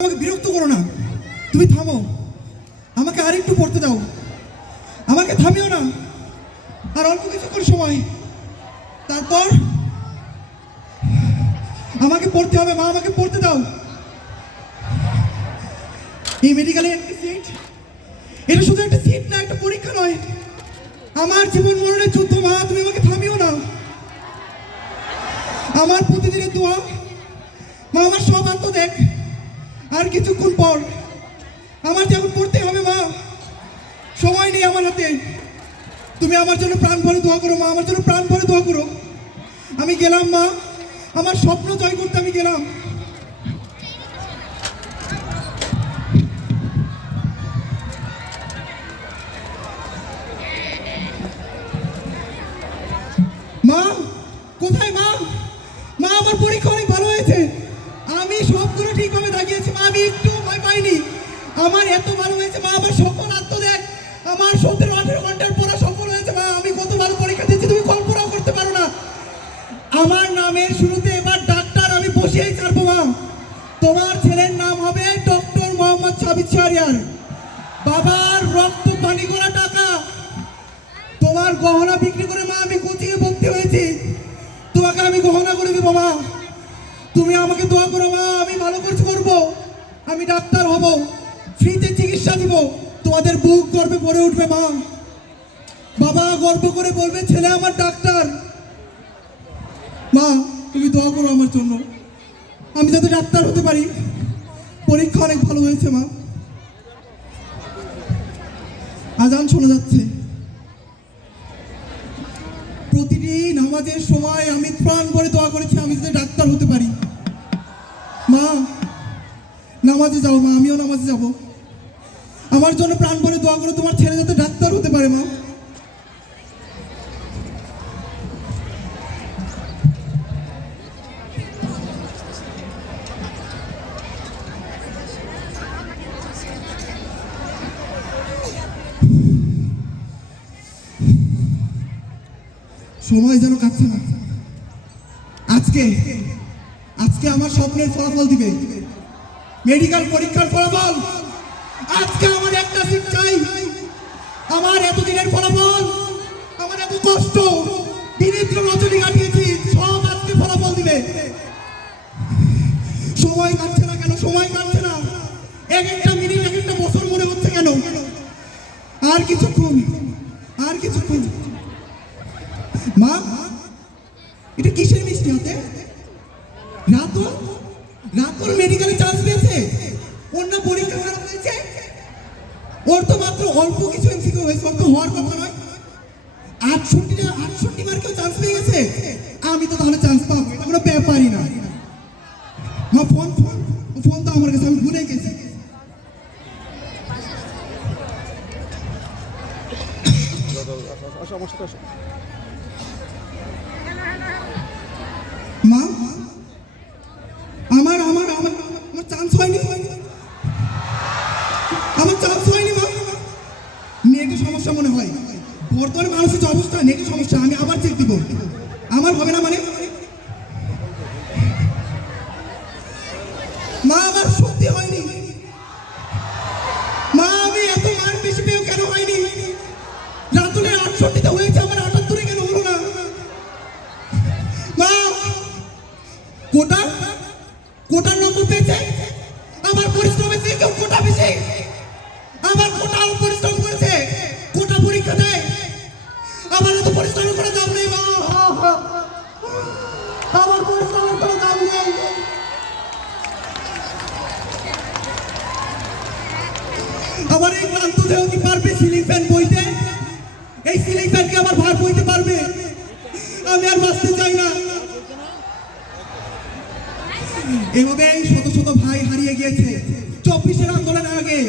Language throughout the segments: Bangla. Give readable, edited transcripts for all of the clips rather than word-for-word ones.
আমাকে বিরক্ত করো না, তুমি থামো, আমাকে আর একটু পড়তে দাও, আমাকে থামিও না, আর অল্প কিছুক্ষণ সময়, তারপর আমাকে পড়তে হবে। মা, আমাকে পড়তে দাও। এই মেডিকেলে একটা সিট, এটা শুধু একটা সিট না, একটা পরীক্ষা নয়, আমার জীবন মরণের যুদ্ধ। মা, তুমি আমাকে থামিও না। আমার প্রতিদিনের দোয়া, মা আমার সব আত্ম দেখ, আর কিছুক্ষণ পর আমার যেমন পড়তে হবে। মা, সময় নেই আমার হাতে, তুমি আমার জন্য প্রাণ ভরে দোয়া করো। মা, আমার জন্য প্রাণ ভরে দোয়া করো। আমি গেলাম মা, আমার স্বপ্ন জয় করতে আমি গেলাম। মা, কোথায় মা? মা, আমার পরীক্ষা অনেক ভালো হয়েছে, আমি সবগুলো ঠিকভাবে দাগিয়েছি। মা, আমি একটু ভয় পাইনি, আমার এত ভালো হয়েছে। মা, আমার সকল আত্মদেখ, আমার 17-18 ঘন্টার পড়া সফল হয়েছে। মা, আমি কত ভালো পরীক্ষা দিয়েছি তুমি কল্পনাও করতে পারো না। আমার নামের শুরুতে এবার ডাক্তার আমি বসিয়েই ছাড়বো। মা, তোমার ছেলের নাম হবে ডক্টর মোহাম্মদ সাবিত শাহরিয়ার। বাবার রক্ত পানি করা টাকা, তোমার গহনা বিক্রি করে মা আমি কোচিংয়ে ভর্তি হয়েছি, তোমাকে আমি গহনা করে দেবো। মা, তুমি আমাকে দোয়া করো। মা, আমি ভালো কিছু করবো, আমি ডাক্তার হব, ফ্রিতে চিকিৎসা দিব, তোমাদের বুক গর্বে ভরে উঠবে। মা, বাবা গর্ব করে বলবে ছেলে আমার ডাক্তার। মা, তুমি দোয়া করো আমার জন্য, আমি যাতে ডাক্তার হতে পারি। পরীক্ষা অনেক ভালো হয়েছে। মা, আজান শোনা যাচ্ছে, প্রতিদিন নামাজের সময় আমি প্রাণ ভরে দোয়া করেছি আমি যাতে ডাক্তার হতে পারি। মা, নামাজে যাও। মা, আমিও নামাজে যাব, আমার জন্য প্রাণ ভরে দোয়া করো, তোমার ছেলে যাতে ডাক্তার হতে পারে। মা, সময় যেন কাটছে না। আজকে আজকে আমার স্বপ্নের ফলাফল দিবে, মেডিকেল পরীক্ষার ফলাফল। আজকে আমার একটা সিট চাই, আমার এতদিনের ফলাফল, আমার এত কষ্ট, দিনিদ্র রজনী কাটিয়েছি, সব আজকে ফলাফল দিবে। সময় কাটছে না কেন? সময় কাটছে না, এক একটা মিনিট এক একটা বছর মনে হচ্ছে কেন? আর কিছুক্ষণ, আর কিছুক্ষণ। মা, এটা কিসের মিষ্টি হাতে? রাতুল, রাতুল মেডিকেলে চান্স পেয়েছে, ওর না পরীক্ষা খারাপ হয়েছে, ওর তো মাত্র অল্প কিছু এমসিকিউ হয়েছে, ওর তো হওয়ার কথা নয়। 68 মার্কেও চান্স পেয়ে গেছে, আমি তো তাহলে চান্স পাবো, এটা কোনো ব্যাপারই না। মা, ফোন ফোন ফোন তো আমার কাছে, আমি ভুলে গেছি। মা, আমার আমার আমার আমার চান্স হয়নি, আমার চান্স হয়নি। মা, নেটের সমস্যা মনে হয়, বর্তমানে মানুষের যে অবস্থা, নেটের সমস্যা। আমি আবার চেক দিব, আমার হবে না মানে? মা, আমার সত্যি হয়নি। মা, আমি এত মার্ক বেশি পেয়েও কেন হয়নি? রাতুলের 68তে হয়েছে, আমার 78 কেন হলো না? মা, কোটা কোটার নম্বর পেয়েছে, আমার পরিশ্রমের থেকে কেউ কোটা বেশি, আমার কোটাও পরিশ্রম করেছে, কোটা পরীক্ষা দেয়, আমার এত পরিশ্রম করে দাম নেই। মা, আমার পরিশ্রমের কোনো দাম নেই। আমার এই ক্লান্ত দেহ কি পারবে সিলিং ফ্যান বইতে? এই সিলিং ফ্যানকে আমার ভার বইতে পারবে? আমি আর বাঁচতে চাই না। এভাবে শত শত ভাই হারিয়ে গিয়েছে 24-এর আন্দোলনের আগে,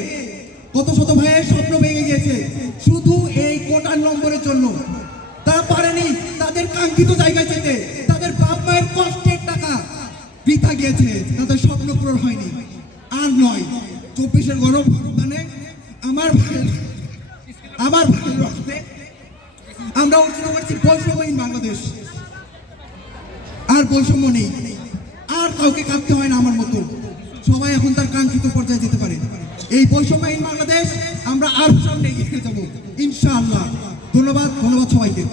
কত শত ভাইয়ের স্বপ্ন ভেঙে গিয়েছে শুধু এই কোটার নম্বরের জন্য। তারা পারেনি তাদের কাঙ্ক্ষিত জায়গায় যেতে, তাদের বাপ মায়ের কষ্টের টাকা বৃথা গিয়েছে, তাদের স্বপ্ন পূরণ হয়নি। আর নয়, 24-এর গণঅভ্যুত্থানে আমার ভাইয়ের রক্তে আমরা উৎসর্গ করছি বৈষম্যহীন বাংলাদেশ। আর বৈষম্য নেই, আর কাউকে কাঁদতে হয় না আমার মতো। সবাই এখন তার কাঙ্ক্ষিত পর্যায়ে যেতে পারে। এই বৈষম্যহীন বাংলাদেশ আমরা আর সামনে এগিয়ে যাব ইনশাআল্লাহ। ধন্যবাদ সবাইকে।